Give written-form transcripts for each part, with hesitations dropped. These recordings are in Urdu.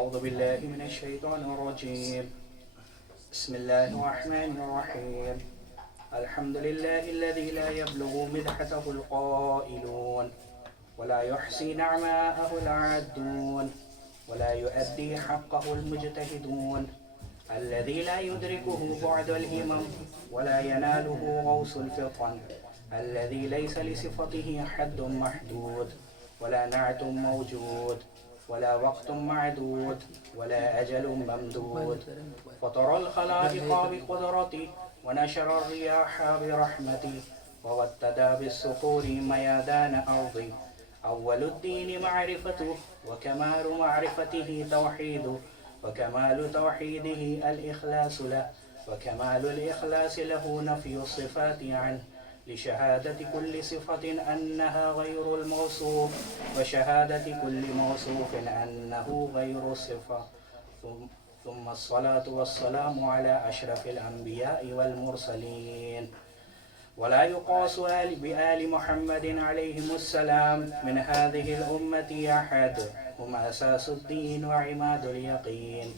أعوذ بالله من الشيطان الرجيم. بسم الله الرحمن الرحيم. الحمد لله الذي لا يبلغ مدحته القائلون ولا يحصي نعماءه العادون ولا يؤدي حقه المجتهدون الذي لا يدركه بعد الهمم ولا يناله غوص الفطن الذي ليس لصفته حد محدود ولا نعت موجود ولا وقت معدود ولا أجل ممدود فطر الخلائق بقدرته ونشر الرياح برحمته ووتد بالصخور ميادان أرضه. أول الدين معرفته وكمال معرفته توحيده وكمال توحيده الإخلاص له وكمال الإخلاص له نفي الصفات عنه لشهادة كل صفة أنها غير الموصوف وشهادة كل موصوف أنه غير الصفة. ثم الصلاة والسلام على أشرف الأنبياء والمرسلين ولا يقاس بآل محمد عليهم السلام من هذه الأمة أحد هم أساس الدين وعماد اليقين.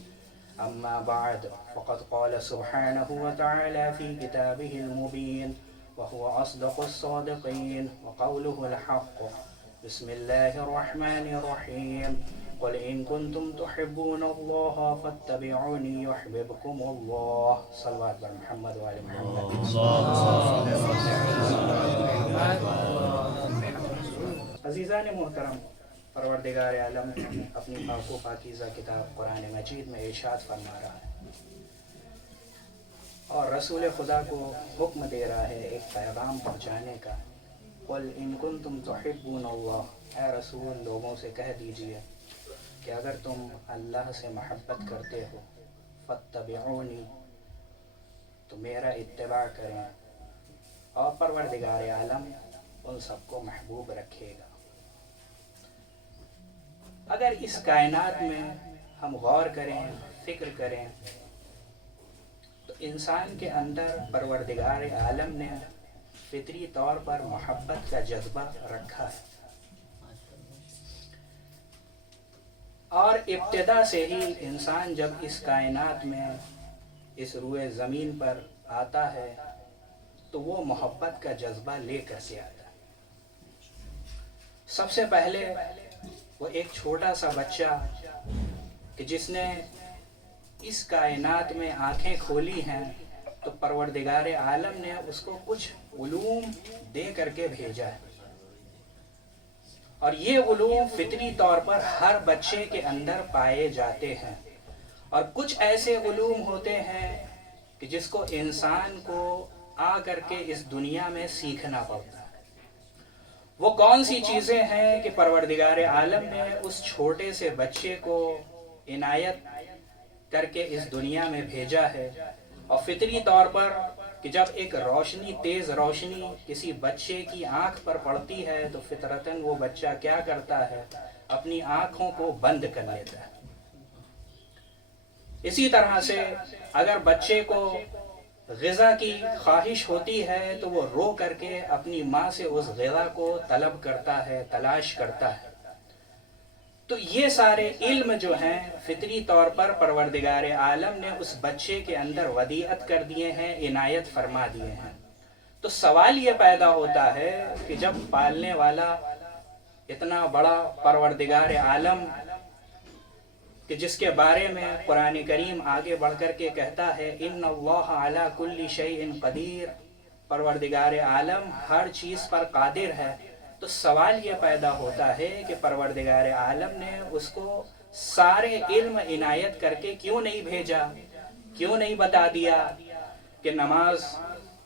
أما بعد فقد قال سبحانه وتعالى في كتابه المبين وهو أصدق الصادقين وقوله الحق. بسم الله الرحمن الرحيم. قل إن كنتم تحبون الله فاتبعوني يحببكم الله. صلوات بر محمد وآل محمد. عزیزان محترم، پروردگار عالم اپنی پاک و پاکیزہ کتاب قرآن مجید میں ارشاد فرما رہا ہے اور رسول خدا کو حکم دے رہا ہے ایک پیغام پہنچانے کا. قل ان کنتم تحبون اللہ، اے رسول لوگوں سے کہہ دیجئے کہ اگر تم اللہ سے محبت کرتے ہو فاتبعونی، تو میرا اتباع کریں، اور پروردگار عالم ان سب کو محبوب رکھے گا. اگر اس کائنات میں ہم غور کریں، فکر کریں، تو انسان کے اندر پروردگار عالم نے فطری طور پر محبت کا جذبہ رکھا ہے، اور ابتدا سے ہی انسان جب اس کائنات میں اس روئے زمین پر آتا ہے تو وہ محبت کا جذبہ لے کر کے آتا ہے. سب سے پہلے وہ ایک چھوٹا سا بچہ کہ جس نے اس کائنات میں آنکھیں کھولی ہیں، تو پروردگار عالم نے اس کو کچھ علوم دے کر کے بھیجا ہے، اور یہ علوم فطری طور پر ہر بچے کے اندر پائے جاتے ہیں. اور کچھ ایسے علوم ہوتے ہیں کہ جس کو انسان کو آ کر کے اس دنیا میں سیکھنا پڑتا ہے. وہ کون سی چیزیں ہیں کہ پروردگار عالم نے اس چھوٹے سے بچے کو عنایت کر کے اس دنیا میں بھیجا ہے. اور فطری طور پر کہ جب ایک روشنی، تیز روشنی کسی بچے کی آنکھ پر پڑتی ہے تو فطرتاً وہ بچہ کیا کرتا ہے؟ اپنی آنکھوں کو بند کر لیتا ہے. اسی طرح سے اگر بچے کو غذا کی خواہش ہوتی ہے تو وہ رو کر کے اپنی ماں سے اس غذا کو طلب کرتا ہے، تلاش کرتا ہے. تو یہ سارے علم جو ہیں فطری طور پر پروردگار عالم نے اس بچے کے اندر ودیعت کر دیے ہیں، عنایت فرما دیے ہیں. تو سوال یہ پیدا ہوتا ہے کہ جب پالنے والا اتنا بڑا پروردگار عالم کہ جس کے بارے میں قرآن کریم آگے بڑھ کر کے کہتا ہے ان اللہ علی کل شیء قدیر، پروردگار عالم ہر چیز پر قادر ہے، تو سوال یہ پیدا ہوتا ہے کہ پروردگار عالم نے اس کو سارے علم عنایت کر کے کیوں نہیں بھیجا؟ کیوں نہیں بتا دیا کہ نماز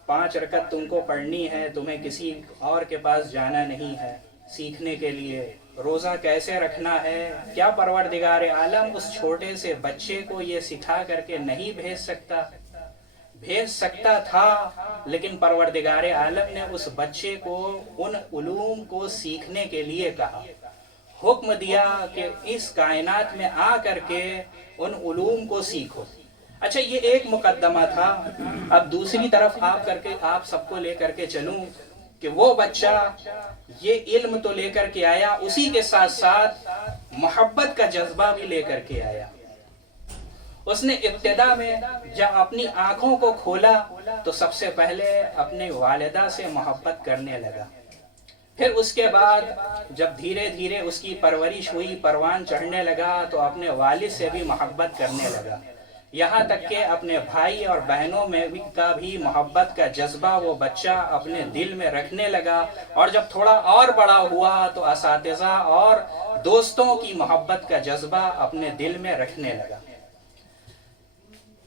5 رکعت تم کو پڑھنی ہے، تمہیں کسی اور کے پاس جانا نہیں ہے سیکھنے کے لیے؟ روزہ کیسے رکھنا ہے؟ کیا پروردگار عالم اس چھوٹے سے بچے کو یہ سکھا کر کے نہیں بھیج سکتا؟ بھیج سکتا تھا، لیکن پروردگار عالم نے اس بچے کو ان علوم کو سیکھنے کے لیے کہا، حکم دیا کہ اس کائنات میں آ کر کے ان علوم کو سیکھو. اچھا، یہ ایک مقدمہ تھا. اب دوسری طرف آپ سب کو لے کر کے چلوں کہ وہ بچہ یہ علم تو لے کر کے آیا، اسی کے ساتھ ساتھ محبت کا جذبہ بھی لے کر کے آیا۔ اس نے ابتدا میں جب اپنی آنکھوں کو کھولا تو سب سے پہلے اپنے والدہ سے محبت کرنے لگا، پھر اس کے بعد جب دھیرے دھیرے اس کی پرورش ہوئی، پروان چڑھنے لگا تو اپنے والد سے بھی محبت کرنے لگا، یہاں تک کہ اپنے بھائی اور بہنوں میں کا بھی محبت کا جذبہ وہ بچہ اپنے دل میں رکھنے لگا، اور جب تھوڑا اور بڑا ہوا تو اساتذہ اور دوستوں کی محبت کا جذبہ اپنے دل میں رکھنے لگا۔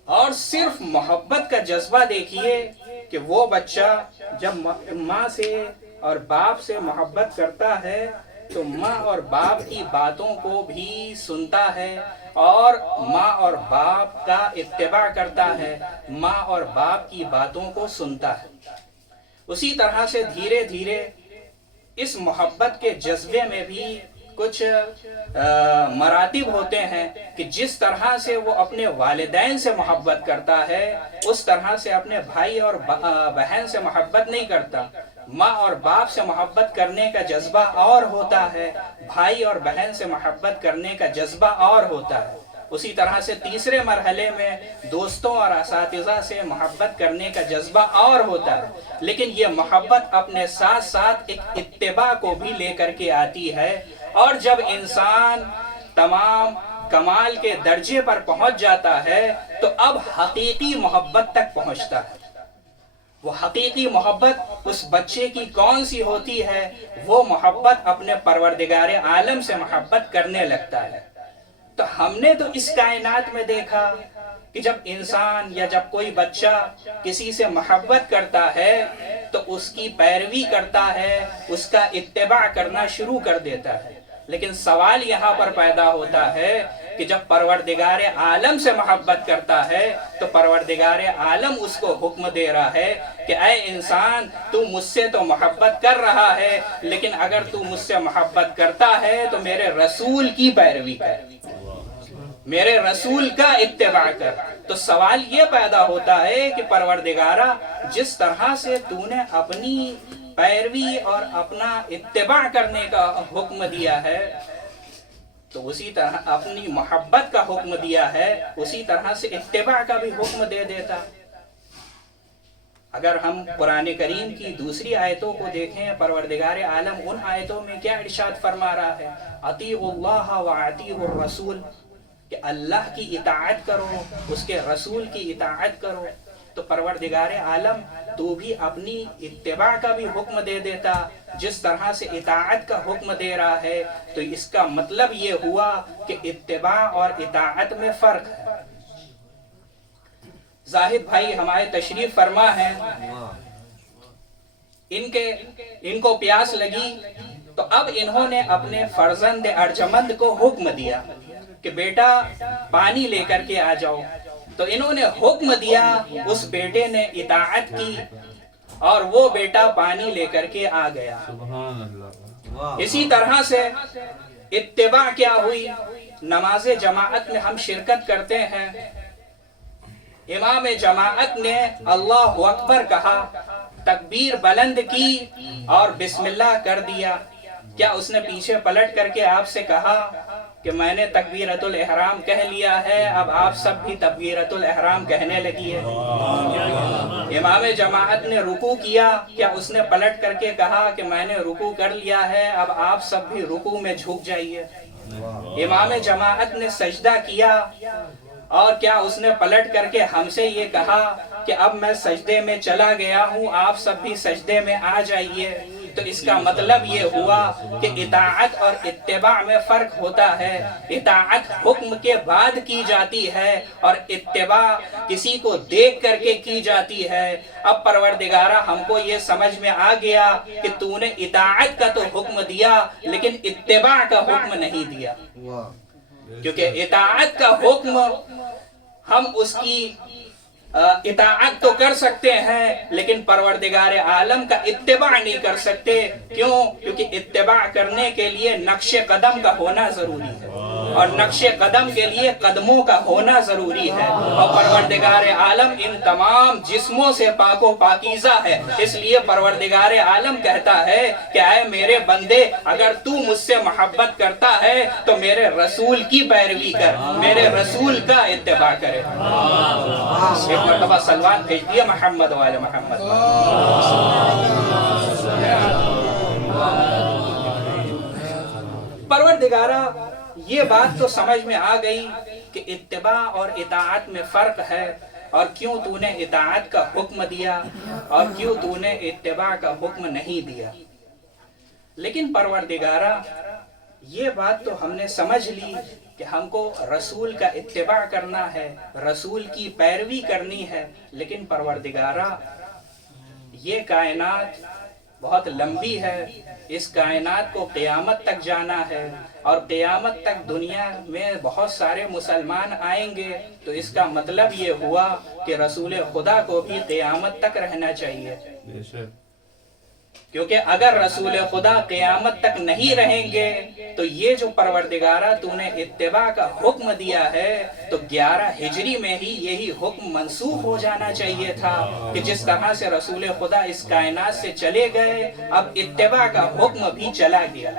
اور صرف محبت کا جذبہ دیکھیے کہ وہ بچہ جب ماں سے اور باپ سے محبت کرتا ہے تو ماں اور باپ کی باتوں کو بھی سنتا ہے اور ماں اور باپ کا اتباع کرتا ہے، ماں اور باپ کی باتوں کو سنتا ہے۔ اسی طرح سے دھیرے دھیرے اس محبت کے جذبے میں بھی کچھ مراتب ہوتے ہیں کہ جس طرح سے وہ اپنے والدین سے محبت کرتا ہے اس طرح سے اپنے بھائی اور بہن سے محبت نہیں کرتا۔ ماں اور باپ سے محبت کرنے کا جذبہ اور ہوتا ہے، بھائی اور بہن سے محبت کرنے کا جذبہ اور ہوتا ہے۔ اسی طرح سے تیسرے مرحلے میں دوستوں اور اساتذہ سے محبت کرنے کا جذبہ اور ہوتا ہے، لیکن یہ محبت اپنے ساتھ ساتھ ایک اتباع کو بھی لے کر کے آتی ہے، اور جب انسان تمام کمال کے درجے پر پہنچ جاتا ہے تو اب حقیقی محبت تک پہنچتا ہے۔ وہ حقیقی محبت اس بچے کی کون سی ہوتی ہے؟ وہ محبت اپنے پروردگار عالم سے محبت کرنے لگتا ہے۔ تو ہم نے تو اس کائنات میں دیکھا کہ جب انسان یا جب کوئی بچہ کسی سے محبت کرتا ہے تو اس کی پیروی کرتا ہے، اس کا اتباع کرنا شروع کر دیتا ہے، لیکن سوال یہاں پر پیدا ہوتا ہے کہ جب پروردگار عالم سے محبت کرتا ہے تو پروردگار عالم اس کو حکم دے رہا ہے کہ اے انسان تو مجھ سے تو محبت کر رہا ہے، لیکن اگر تو مجھ سے محبت کرتا ہے تو میرے رسول کی پیروی کر، میرے رسول کا اتباع کر۔ تو سوال یہ پیدا ہوتا ہے کہ پروردگارہ جس طرح سے تو نے اپنی پیروی اور اپنا اتباع کرنے کا حکم دیا ہے تو اسی طرح اپنی محبت کا حکم دیا ہے، اسی طرح سے اتباع کا بھی حکم دے دیتا۔ اگر ہم قرآن کریم کی دوسری آیتوں کو دیکھیں، پروردگار عالم ان آیتوں میں کیا ارشاد فرما رہا ہے؟ اطیعوا اللہ واطیعوا الرسول، کہ اللہ کی اطاعت کرو، اس کے رسول کی اطاعت کرو۔ تو پروردگار عالم تو بھی اپنی اتباع کا بھی حکم دے دیتا جس طرح سے اطاعت کا حکم دے رہا ہے، تو اس کا مطلب یہ ہوا کہ اتباع اور اطاعت میں فرق ہے۔ زاہد بھائی ہمارے تشریف فرما ہے، ان کو پیاس لگی تو اب انہوں نے اپنے فرزند ارجمند کو حکم دیا کہ بیٹا پانی لے کر کے آ جاؤ۔ تو انہوں نے حکم دیا، اس بیٹے نے اطاعت کی اور وہ بیٹا پانی لے کر کے آ گیا۔ اسی طرح سے اتباع کیا ہوئی؟ نماز جماعت میں ہم شرکت کرتے ہیں، امام جماعت نے اللہ اکبر کہا، تکبیر بلند کی اور بسم اللہ کر دیا، کیا اس نے پیچھے پلٹ کر کے آپ سے کہا کہ میں نے تکبیرۃ الاحرام کہہ لیا ہے، اب آپ سب بھی تکبیرۃ الاحرام کہنے لگی ہے؟ امام جماعت نے رکوع کیا، کیا اس نے پلٹ کر کے کہا کہ میں نے رکوع کر لیا ہے، اب آپ سب بھی رکوع میں جھک جائیے؟ امام جماعت نے سجدہ کیا، اور کیا اس نے پلٹ کر کے ہم سے یہ کہا کہ اب میں سجدے میں چلا گیا ہوں، آپ سب بھی سجدے میں آ جائیے؟ تو اس کا مطلب یہ ہوا کہ اطاعت اور اتباع میں فرق ہوتا ہے۔ اطاعت حکم کے بعد کی جاتی ہے اور اتباع کسی کو دیکھ کر کے کی جاتی ہے۔ اب پروردگارہ ہم کو یہ سمجھ میں آ گیا کہ تو نے اطاعت کا تو حکم دیا لیکن اتباع کا حکم نہیں دیا، کیونکہ اطاعت کا حکم ہم اس کی اطاعت تو کر سکتے ہیں لیکن پروردگار عالم کا اتباع نہیں کر سکتے۔ کیوں؟ کیونکہ اتباع کرنے کے لیے نقش قدم کا ہونا ضروری ہے۔ اور نقش قدم کے لیے قدموں کا ہونا ضروری ہے، اور پروردگار عالم ان تمام جسموں سے پاک و پاکیزہ ہے، اس لیے پروردگار عالم کہتا ہے کہ اے میرے بندے، اگر تو مجھ سے محبت کرتا ہے تو میرے رسول کی پیروی کر، میرے رسول کا اتباع کرے۔ ایک مرتبہ سلوات بھیج دیا محمد وآل محمد۔ پروردگارہ یہ بات تو سمجھ میں آ گئی کہ اتباع اور اطاعت میں فرق ہے، اور کیوں تو نے اطاعت کا حکم دیا اور کیوں تو نے اتباع کا حکم نہیں دیا۔ لیکن پروردگارہ یہ بات تو ہم نے سمجھ لی کہ ہم کو رسول کا اتباع کرنا ہے، رسول کی پیروی کرنی ہے، لیکن پروردگارہ یہ کائنات بہت لمبی ہے، اس کائنات کو قیامت تک جانا ہے، اور قیامت تک دنیا میں بہت سارے مسلمان آئیں گے، تو اس کا مطلب یہ ہوا کہ رسول خدا کو بھی قیامت تک رہنا چاہیے، کیونکہ اگر رسول خدا قیامت تک نہیں رہیں گے تو یہ جو پروردگارہ تو نے اتباع کا حکم دیا ہے تو 11 ہجری میں ہی یہی حکم منسوخ ہو جانا چاہیے تھا کہ جس طرح سے رسول خدا اس کائنات سے چلے گئے، اب اتباع کا حکم بھی چلا گیا۔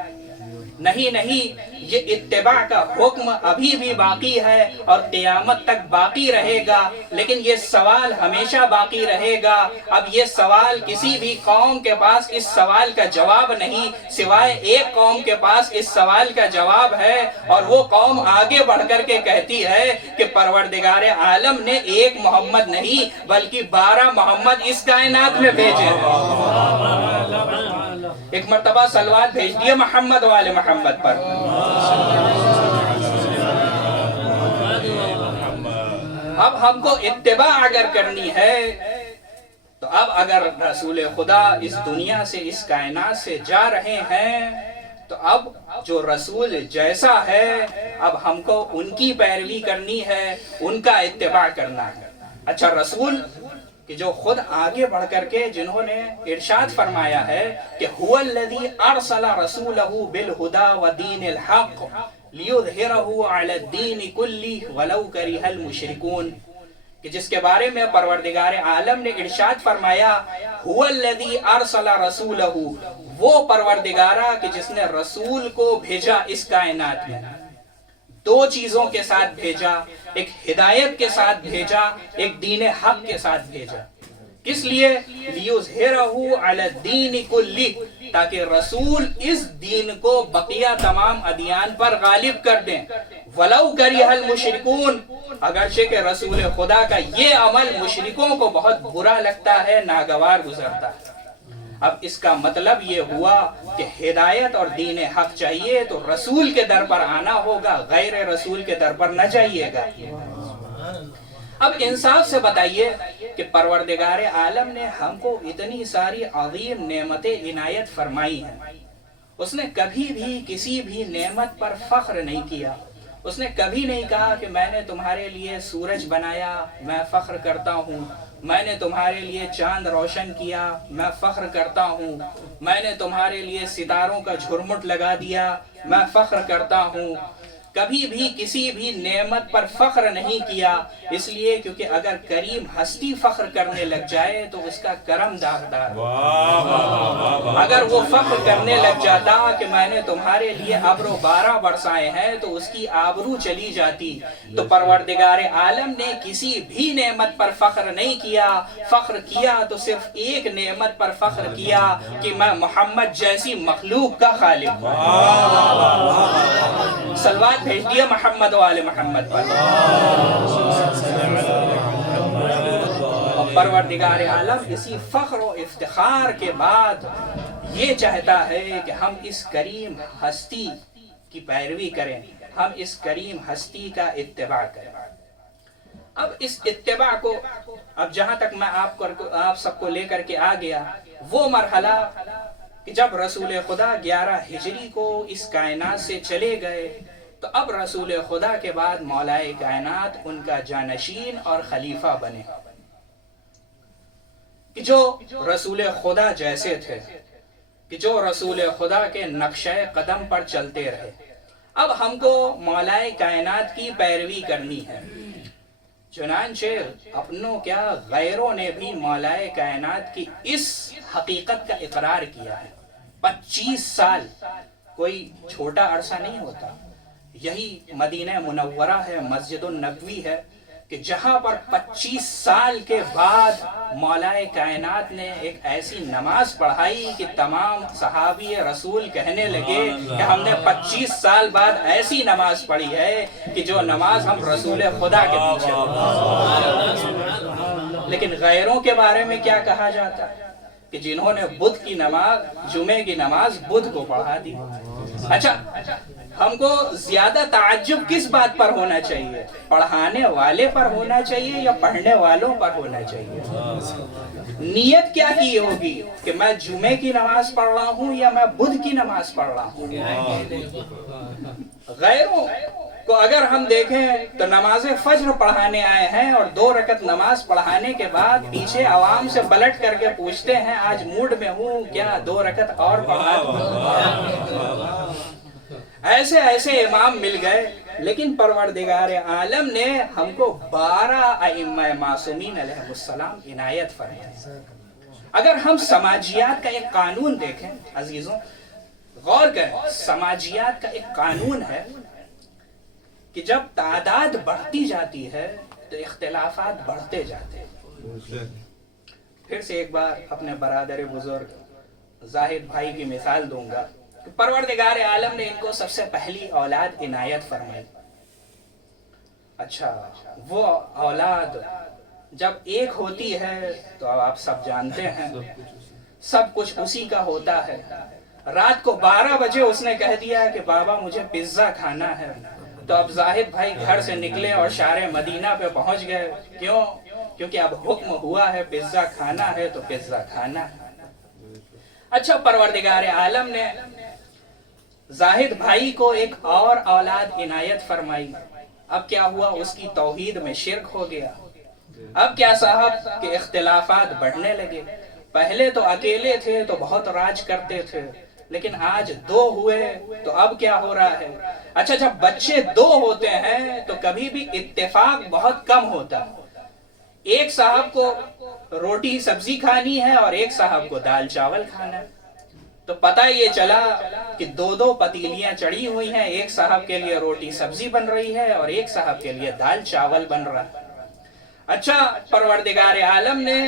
نہیں، یہ اتباع کا حکم ابھی بھی باقی ہے اور قیامت تک باقی رہے گا، لیکن یہ سوال ہمیشہ باقی رہے گا۔ اب یہ سوال کسی بھی قوم کے پاس اس سوال کا جواب نہیں، سوائے ایک قوم کے پاس اس سوال کا جواب ہے، اور وہ قوم آگے بڑھ کر کے کہتی ہے کہ پروردگار عالم نے ایک محمد نہیں بلکہ 12 محمد اس کائنات میں بھیجے ہیں۔ ایک مرتبہ صلوات بھیج دیے محمد والے محمد پر۔ اب ہم کو اتباع اگر کرنی ہے تو اب اگر رسول خدا اس دنیا سے اس کائنات سے جا رہے ہیں تو اب جو رسول جیسا ہے اب ہم کو ان کی پیروی کرنی ہے، ان کا اتباع کرنا ہے۔ اچھا، رسول کہ جو خود آگے بڑھ کر کے جنہوں نے ارشاد فرمایا ہے کہ هو الذی ارسل رسولہ بالہدی ودین الحق لیظہرہ علی الدین کلہ ولو کرہ المشرکون، کہ جس کے بارے میں پروردگار عالم نے ارشاد فرمایا هو الذی ارسل رسولہ، وہ پروردگارہ کہ جس نے رسول کو بھیجا اس کائنات میں، 2 چیزوں کے ساتھ بھیجا، ایک ہدایت کے ساتھ بھیجا، ایک دین حق کے ساتھ بھیجا۔ کس لیے؟ لیظہرہ علی الدین کلہ، تاکہ رسول اس دین کو بقیہ تمام ادیان پر غالب کر دیں۔ ولو کرہ المشرکون، اگرچہ کہ رسول خدا کا یہ عمل مشرکوں کو بہت برا لگتا ہے، ناگوار گزرتا ہے۔ اب اس کا مطلب یہ ہوا کہ ہدایت اور دین حق چاہیے تو رسول کے در پر آنا ہوگا، غیر رسول کے در پر نہ جائیے گا۔ اب انصاف سے بتائیے کہ پروردگار عالم نے ہم کو اتنی ساری عظیم نعمتیں عنایت فرمائی ہیں، اس نے کبھی بھی کسی بھی نعمت پر فخر نہیں کیا۔ اس نے کبھی نہیں کہا کہ میں نے تمہارے لیے سورج بنایا، میں فخر کرتا ہوں، میں نے تمہارے لیے چاند روشن کیا، میں فخر کرتا ہوں، میں نے تمہارے لیے ستاروں کا جھرمٹ لگا دیا، میں فخر کرتا ہوں۔ کبھی بھی کسی بھی نعمت پر فخر نہیں کیا، اس لیے کیونکہ اگر کریم ہستی فخر کرنے لگ جائے تو اس کا کرم داغدار۔ اگر وہ فخر کرنے لگ جاتا کہ میں نے تمہارے لیے ابر و بارہ برسائے ہیں تو اس کی آبرو چلی جاتی۔ تو پروردگار عالم نے کسی بھی نعمت پر فخر نہیں کیا، فخر کیا تو صرف ایک نعمت پر فخر کیا کہ میں محمد جیسی مخلوق کا خالق ہوں۔ صلوات بھیج دیا محمد والے محمد پر۔ اور پروردگار عالم اسی فخر و افتخار کے بعد یہ چاہتا ہے کہ ہم اس کریم ہستی کی پیروی کریں، ہم اس کریم ہستی کا اتباع کریں۔ اب اس اتباع کو، اب جہاں تک میں آپ سب کو لے کر کے آ گیا، وہ مرحلہ کہ جب رسول خدا 11 ہجری کو اس کائنات سے چلے گئے تو اب رسول خدا کے بعد مولائے کائنات ان کا جانشین اور خلیفہ بنے، کہ جو رسول خدا جیسے تھے، کہ جو رسول خدا کے نقشہ قدم پر چلتے رہے۔ اب ہم کو مولائے کائنات کی پیروی کرنی ہے. چنانچہ اپنوں کیا غیروں نے بھی مولائے کائنات کی اس حقیقت کا اقرار کیا ہے. 25 سال کوئی چھوٹا عرصہ نہیں ہوتا. یہی مدینہ منورہ ہے، مسجد النبوی ہے، کہ جہاں پر 25 سال کے بعد مولائے کائنات نے ایک ایسی نماز پڑھائی کہ تمام صحابی رسول کہنے لگے کہ ہم نے 25 سال بعد ایسی نماز پڑھی ہے کہ جو نماز ہم رسول خدا کے پیچھے پڑھتے. لیکن غیروں کے بارے میں کیا کہا جاتا ہے کہ جنہوں نے بدھ کی نماز، جمعے کی نماز بدھ کو پڑھا دی. اچھا، ہم کو زیادہ تعجب کس بات پر ہونا چاہیے؟ پڑھانے والے پر ہونا چاہیے یا پڑھنے والوں پر ہونا چاہیے؟ نیت کیا کی ہوگی کہ میں جمعے کی نماز پڑھ رہا ہوں یا میں بدھ کی نماز پڑھ رہا ہوں؟ غیروں کو اگر ہم دیکھیں تو نماز فجر پڑھانے آئے ہیں اور 2 رکعت نماز پڑھانے کے بعد پیچھے عوام سے پلٹ کر کے پوچھتے ہیں آج موڈ میں ہوں کیا 2 رکعت اور پڑھا دوں؟ ایسے ایسے امام مل گئے. لیکن پروردگار عالم نے ہم کو 12 ائمہ معصومین علیہ السلام عنایت فرمائی. اگر ہم سماجیات کا ایک قانون دیکھیں عزیزوں، غور کریں، سماجیات کا ایک قانون ہے کہ جب تعداد بڑھتی جاتی ہے تو اختلافات بڑھتے جاتے ہیں. پھر سے ایک بار اپنے برادر بزرگ زاہد بھائی کی مثال دوں گا. پروردگار عالم نے ان کو سب سے پہلی اولاد عنایت فرمائی. اچھا، وہ اولاد جب ایک ہوتی ہے تو اب آپ سب جانتے ہیں سب کچھ اسی کا ہوتا ہے. رات کو 12 بجے اس نے کہہ دیا کہ بابا مجھے پیزا کھانا ہے. تو اب زاہد بھائی گھر سے نکلے اور شارع مدینہ پہ پہنچ گئے. کیوں؟ کیونکہ اب حکم ہوا ہے پیزا کھانا ہے تو پیزا کھانا ہے. اچھا، پروردگار عالم نے زاہد بھائی کو ایک اور اولاد عنایت فرمائی. اب کیا ہوا؟ اس کی توحید میں شرک ہو گیا. اب کیا صاحب کہ اختلافات بڑھنے لگے. پہلے تو اکیلے تھے تو بہت راج کرتے تھے، لیکن آج 2 ہوئے تو اب کیا ہو رہا ہے؟ اچھا، جب بچے 2 ہوتے ہیں تو کبھی بھی اتفاق بہت کم ہوتا. ایک صاحب کو روٹی سبزی کھانی ہے اور ایک صاحب کو دال چاول کھانا ہے. تو پتہ یہ چلا کہ 2 پتیلیاں چڑھی ہوئی ہیں. ایک صاحب کے لیے روٹی سبزی بن رہی ہے اور ایک صاحب کے لیے دال چاول بن رہا ہے. اچھا، پروردگار عالم نے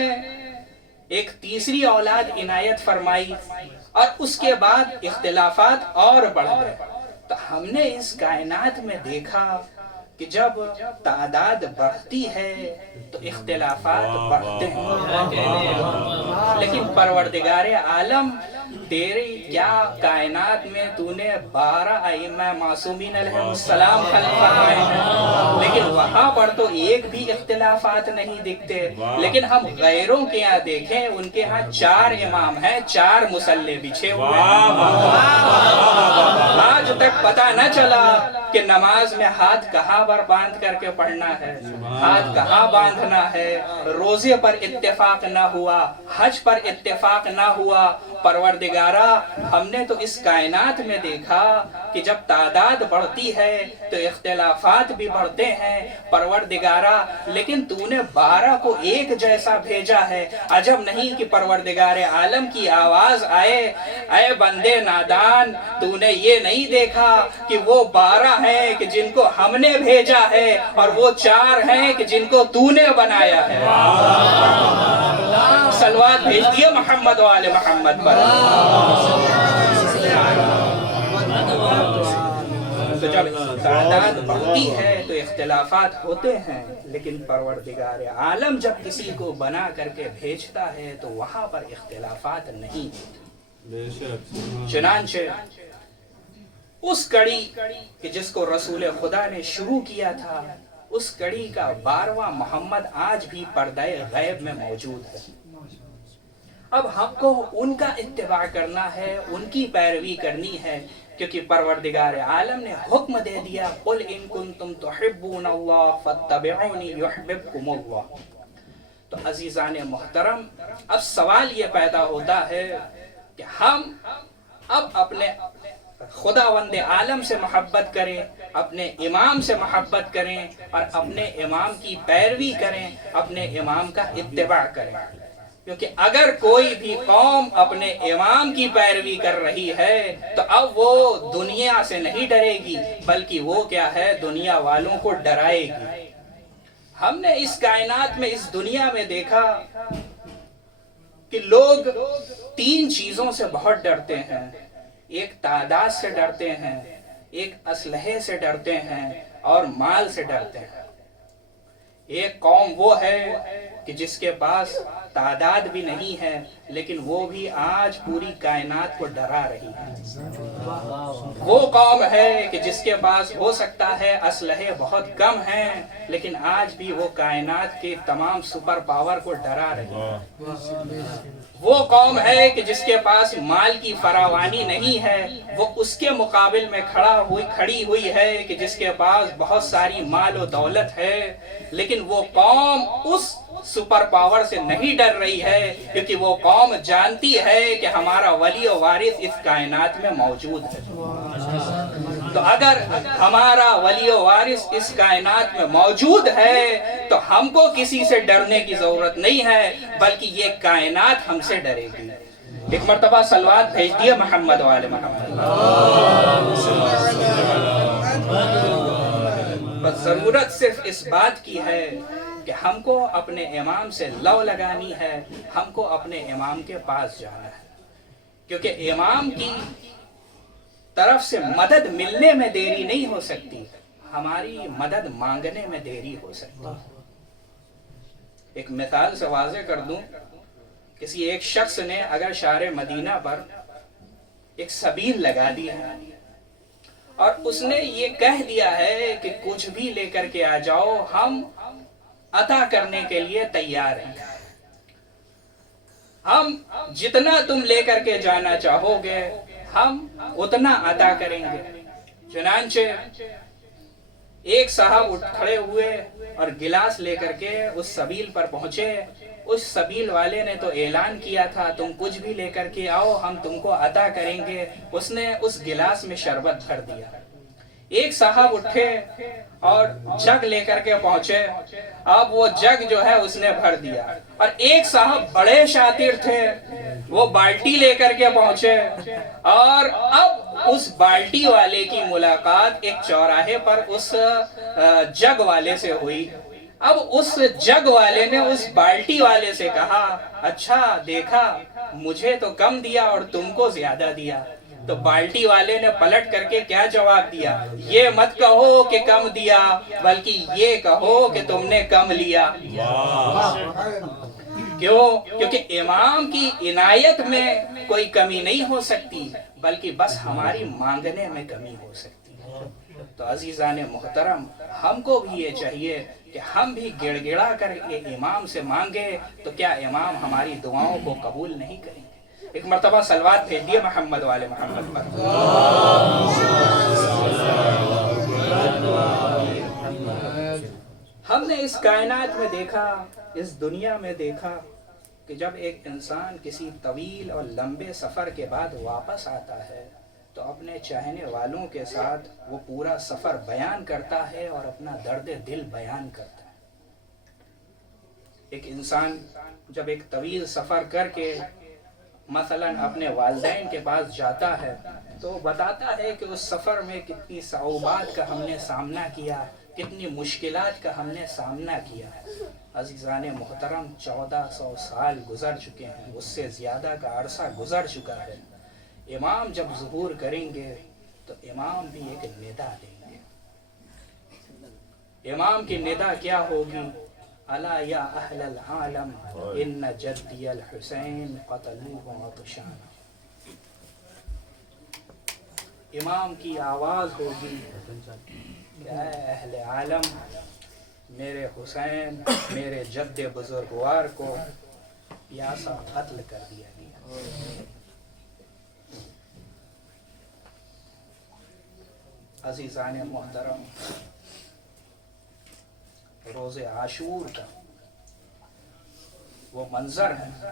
ایک تیسری اولاد عنایت فرمائی اور اس کے بعد اختلافات اور بڑھ گئے. تو ہم نے اس کائنات میں دیکھا کہ جب تعداد بڑھتی ہے تو اختلافات بڑھتے ہیں. لیکن پروردگار عالم تیری کیا کائنات میں تو نے 12 ائمہ معصومین علیہ السلام خلق فرمائے ہیں، لیکن وہاں پر تو ایک بھی اختلافات نہیں دکھتے. لیکن ہم غیروں کے یہاں دیکھیں، ان کے ہاں 4 امام ہیں، 4 مصلے بچھے ہوئے ہیں. آج تک پتہ نہ چلا کہ نماز میں ہاتھ کہاں پر باندھ کر کے پڑھنا ہے، ہاتھ کہاں باندھنا ہے. روزے پر اتفاق نہ ہوا، حج پر اتفاق نہ ہوا. پروردگارہ، ہم نے تو اس کائنات میں دیکھا کہ جب تعداد بڑھتی ہے تو اختلافات بھی بڑھتے ہیں. پروردگارہ، لیکن تو نے 12 کو ایک جیسا بھیجا ہے. عجب نہیں کہ پروردگار عالم کی آواز آئے، اے بندے نادان، تو نے یہ نہیں دیکھا کہ وہ 12 ہیں کہ جن کو ہم نے بھیجا ہے اور وہ 4 ہیں کہ جن کو تو نے بنایا ہے. صلوات بھیج دیے محمد و آل محمد پر. تو جب تعداد بڑھتی ہے تو اختلافات ہوتے ہیں، لیکن پروردگار عالم جب کسی کو بنا کر کے بھیجتا ہے تو وہاں پر اختلافات نہیں ہوتے. چنانچہ اس کڑی کہ جس کو رسول خدا نے شروع کیا تھا، اس کڑی کا 12واں محمد آج بھی پردہ غیب میں موجود ہے. اب ہم کو ان کا اتباع کرنا ہے، ان کی پیروی کرنی ہے، کیونکہ پروردگار عالم نے حکم دے دیا قل ان کنتم تحبون اللہ فاتبعونی یحببکم اللہ. تو عزیزان محترم، اب سوال یہ پیدا ہوتا ہے کہ ہم اب اپنے خداوند عالم سے محبت کریں، اپنے امام سے محبت کریں اور اپنے امام کی پیروی کریں، اپنے امام کا اتباع کریں. کیونکہ اگر کوئی بھی قوم اپنے امام کی پیروی کر رہی ہے تو اب وہ دنیا سے نہیں ڈرے گی، بلکہ وہ کیا ہے، دنیا والوں کو ڈرائے گی. ہم نے اس کائنات میں، اس دنیا میں دیکھا کہ لوگ تین چیزوں سے بہت ڈرتے ہیں. ایک تعداد سے ڈرتے ہیں، ایک اسلحے سے ڈرتے ہیں اور مال سے ڈرتے ہیں. ایک قوم وہ ہے کہ جس کے پاس تعداد بھی نہیں ہے لیکن وہ بھی آج پوری کائنات کو ڈرا رہی ہے. وہ قوم ہے کہ جس کے پاس ہو سکتا ہے اسلحے بہت کم ہیں لیکن آج بھی وہ کائنات کے تمام سپر پاور کو ڈرا رہی ہے. وہ قوم ہے کہ جس کے پاس مال کی فراوانی نہیں ہے، وہ اس کے مقابل میں کھڑی ہوئی ہے کہ جس کے پاس بہت ساری مال و دولت ہے، لیکن وہ قوم اس سپر پاور سے نہیں ڈر رہی ہے کیونکہ وہ قوم جانتی ہے کہ ہمارا ولی و وارث اس کائنات میں موجود ہے. تو اگر ہمارا ولی و وارث اس کائنات میں موجود ہے تو ہم کو کسی سے ڈرنے کی ضرورت نہیں ہے بلکہ یہ کائنات ہم سے ڈرے گی. ایک مرتبہ صلوات بھیج دیے محمد وآل محمد. بس ضرورت صرف اس بات کی ہے کہ ہم کو اپنے امام سے لو لگانی ہے، ہم کو اپنے امام کے پاس جانا ہے. کیونکہ امام کی طرف سے مدد ملنے میں دیری نہیں ہو سکتی، ہماری مدد مانگنے میں دیری ہو سکتی ہے. ایک مثال سے واضح کر دوں، کسی ایک شخص نے اگر شارع مدینہ پر ایک سبیل لگا دی ہے اور اس نے یہ کہہ دیا ہے کہ کچھ بھی لے کر کے آ جاؤ، ہم عطا کرنے کے لیے تیار ہیں، ہم جتنا تم لے کر کے جانا چاہو گے ہم اتنا عطا کریں گے. چنانچہ ایک صاحب اٹھ کھڑے ہوئے اور گلاس لے کر کے اس سبیل پر پہنچے. اس سبیل والے نے تو اعلان کیا تھا تم کچھ بھی لے کر کے آؤ ہم تم کو عطا کریں گے. اس نے اس گلاس میں شربت بھر دیا. ایک صاحب اٹھے اور جگ لے کر کے پہنچے، اب وہ جگ جو ہے اس نے بھر دیا. اور ایک صاحب بڑے شاطر تھے، وہ بالٹی لے کر کے پہنچے اور اب اس بالٹی والے کی ملاقات ایک چوراہے پر اس جگ والے سے ہوئی. اب اس جگ والے نے اس بالٹی والے سے کہا اچھا دیکھا مجھے تو کم دیا اور تم کو زیادہ دیا. تو بالٹی والے نے پلٹ کر کے کیا جواب دیا، یہ مت کہو کہ کم دیا بلکہ یہ کہو کہ تم نے کم لیا. کیوں؟ کیونکہ امام کی عنایت میں کوئی کمی نہیں ہو سکتی بلکہ بس ہماری مانگنے میں کمی ہو سکتی ہے. تو عزیزان محترم، ہم کو بھی یہ چاہیے کہ ہم بھی گڑ گڑا کر کے امام سے مانگے تو کیا امام ہماری دعاؤں کو قبول نہیں کریں گے. ایک مرتبہ صلوات بھیج دیے محمد والے محمد پر. ہم نے اس کائنات میں دیکھا، اس دنیا میں دیکھا کہ جب ایک انسان کسی طویل اور لمبے سفر کے بعد واپس آتا ہے تو اپنے چاہنے والوں کے ساتھ وہ پورا سفر بیان کرتا ہے اور اپنا درد دل بیان کرتا ہے. ایک انسان جب ایک طویل سفر کر کے مثلا اپنے والدین کے پاس جاتا ہے تو بتاتا ہے کہ اس سفر میں کتنی صعوبات کا ہم نے سامنا کیا، کتنی مشکلات کا ہم نے سامنا کیا ہے. عزیزان محترم، 1400 سال گزر چکے ہیں، اس سے زیادہ کا عرصہ گزر چکا ہے. امام جب ظہور کریں گے تو امام بھی ایک ندا دیں گے. امام کی ندا کیا ہوگی؟ الا یا اہل العالم ان جدی الحسین قتلوه عطشانا. امام کی آواز ہوگی کہ اے اہل عالم، میرے حسین، میرے جد بزرگوار کو پیاسا قتل کر دیا گیا. عزیزان محترم، روز عاشور کا وہ منظر ہے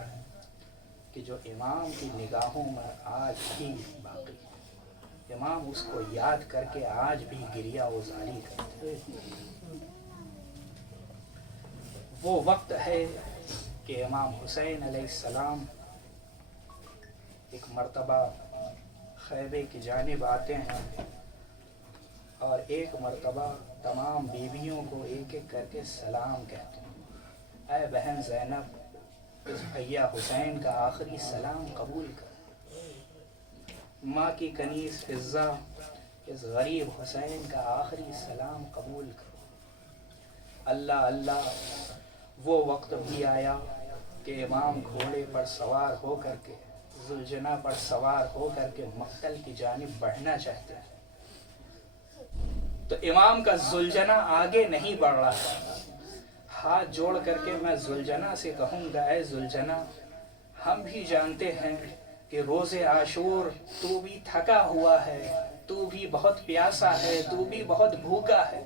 کہ جو امام کی نگاہوں میں آج بھی باقی ہے. امام اس کو یاد کر کے آج بھی گریہ وزاری کرتے ہیں۔ وہ وقت ہے کہ امام حسین علیہ السلام ایک مرتبہ خیمے کی جانب آتے ہیں اور ایک مرتبہ تمام بیویوں کو ایک ایک کر کے سلام کہتے ہیں، اے بہن زینب، اس بھیا حسین کا آخری سلام قبول کر۔ ماں کی کنیز فضہ، اس غریب حسین کا آخری سلام قبول کرو۔ اللہ اللہ، وہ وقت بھی آیا کہ امام گھوڑے پر سوار ہو کر کے، ذوالجناح پر سوار ہو کر کے مقتل کی جانب بڑھنا چاہتے ہیں، تو امام کا ذوالجناح آگے نہیں بڑھ رہا ہے۔ ہاتھ جوڑ کر کے میں ذوالجناح سے کہوں گا، اے ذوالجناح، ہم بھی جانتے ہیں کہ روز عاشور تو بھی تھکا ہوا ہے، تو بھی بہت پیاسا ہے، تو بھی بہت بھوکا ہے،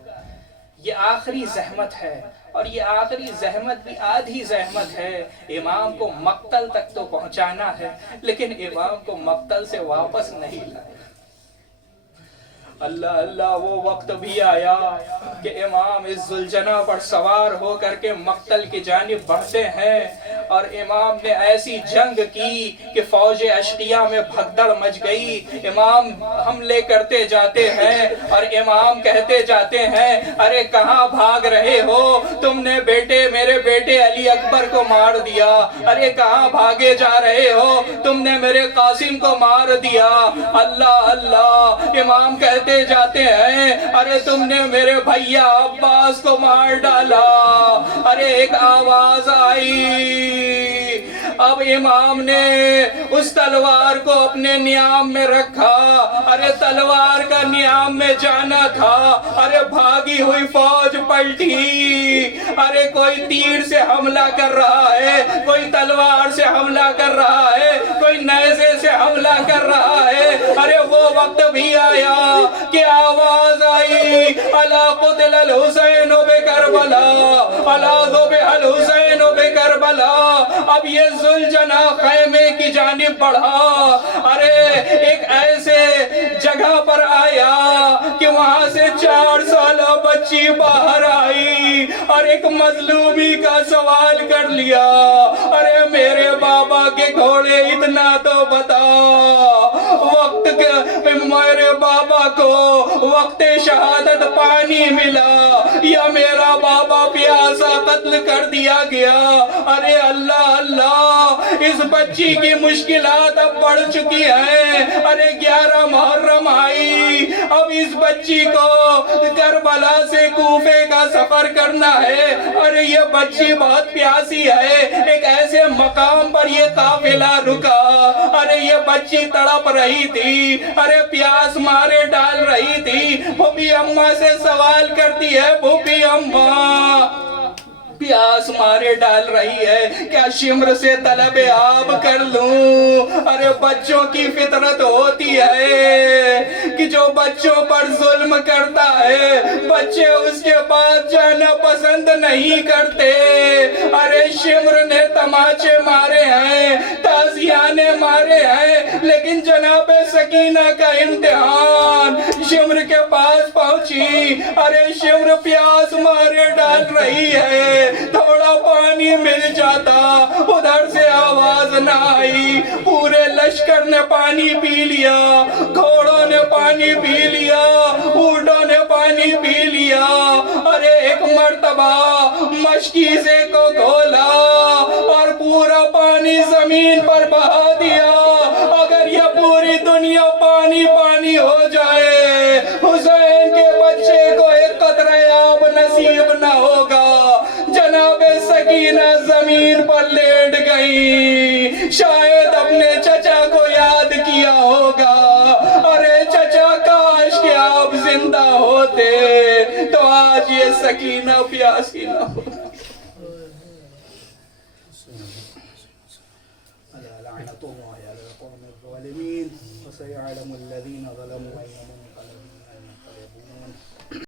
یہ آخری زحمت ہے، اور یہ آخری زحمت بھی آدھی زحمت ہے، امام کو مقتل تک تو پہنچانا ہے، لیکن امام کو مقتل سے واپس نہیں لانا۔ اللہ اللہ، وہ وقت بھی آیا کہ امام اس ذوالجناح پر سوار ہو کر کے مقتل کی جانب بڑھتے ہیں، اور امام نے ایسی جنگ کی کہ فوج اشقیاء میں بھگدڑ مچ گئی۔ امام حملے کرتے جاتے ہیں اور امام کہتے جاتے ہیں، ارے کہاں بھاگ رہے ہو، تم نے میرے بیٹے علی اکبر کو مار دیا، ارے کہاں بھاگے جا رہے ہو، تم نے میرے قاسم کو مار دیا۔ اللہ اللہ، امام کہتے جاتے ہیں، ارے تم نے میرے بھیا عباس کو مار ڈالا۔ ارے ایک آواز آئی، اب امام نے اس تلوار کو اپنے نیام میں رکھا، ارے تلوار کا نیام میں جانا تھا، ارے بھاگی ہوئی فوج پلٹی، ارے کوئی تیر سے حملہ کر رہا ہے، کوئی تلوار سے حملہ کر رہا ہے، کوئی نیزے سے حملہ کر رہا ہے۔ ارے وہ وقت بھی آیا کہ آواز آئی، الا قتل الحسین بکربلا، الا ذبح الحسین بکربلا۔ اب یہ ذوالجناح خیمے کی جانب بڑھا، ارے ایک ایسے جگہ پر آیا کہ وہاں سے 4 سالہ بچی باہر آئی اور ایک مظلومی کا سوال کر لیا، ارے میرے بابا کے گھوڑے اتنا تو بتا، وقت کے میرے بابا کو وقت شہادت پانی ملا یا میرا بابا پیاسا قتل کر دیا گیا۔ ارے اللہ اللہ، اس بچی کی مشکلات اب بڑھ چکی ہیں۔ ارے 11 محرم آئی، اب اس بچی کو کربلا سے کوفے کا سفر کرنا ہے۔ ارے یہ بچی بہت پیاسی ہے، ایک ایسے مقام پر یہ قافلہ رکا، ارے یہ بچی تڑپ رہی تھی، ارے پیاس مارے ڈال رہی تھی۔ بھوپی اماں سے سوال کرتی ہے، بھوپی اماں پیاس مارے ڈال رہی ہے، کیا شمر سے طلب آب کر لوں؟ ارے بچوں کی فطرت ہوتی ہے کہ جو بچوں پر ظلم کرتا ہے، بچے اس کے بعد جانا پسند نہیں کرتے۔ ارے شمر نے تماچے مارے ہیں، تازیانے مارے ہیں، لیکن جناب سکینہ کا امتحان شمر کے پاس پہنچی۔ ارے شمر پیاس مارے ڈال رہی ہے، تھوڑا پانی مل جاتا، ادھر سے آواز نہ آئی۔ پورے لشکر نے پانی پی لیا، گھوڑوں نے پانی پی لیا، اونٹوں نے پانی پی لیا۔ ارے ایک مرتبہ مشکیزے کو کھولا اور پورا پانی زمین پر بہا دیا۔ اگر یہ پوری دنیا پانی پانی ہو جائے، حسین کے بچے کو ایک قطرہ آب نصیب نہ ہوگا۔ جناب سکینہ زمین پر لیٹ گئی، شاید اپنے چچا کو یاد کیا ہوگا، ارے چچا کاش کہ آپ زندہ ہوتے تو آج یہ سکینہ پیاسی نہ ہوتی۔ لعنت اللہ علی القوم الظالمین وسيعلم الذين ظلموا أي منقلب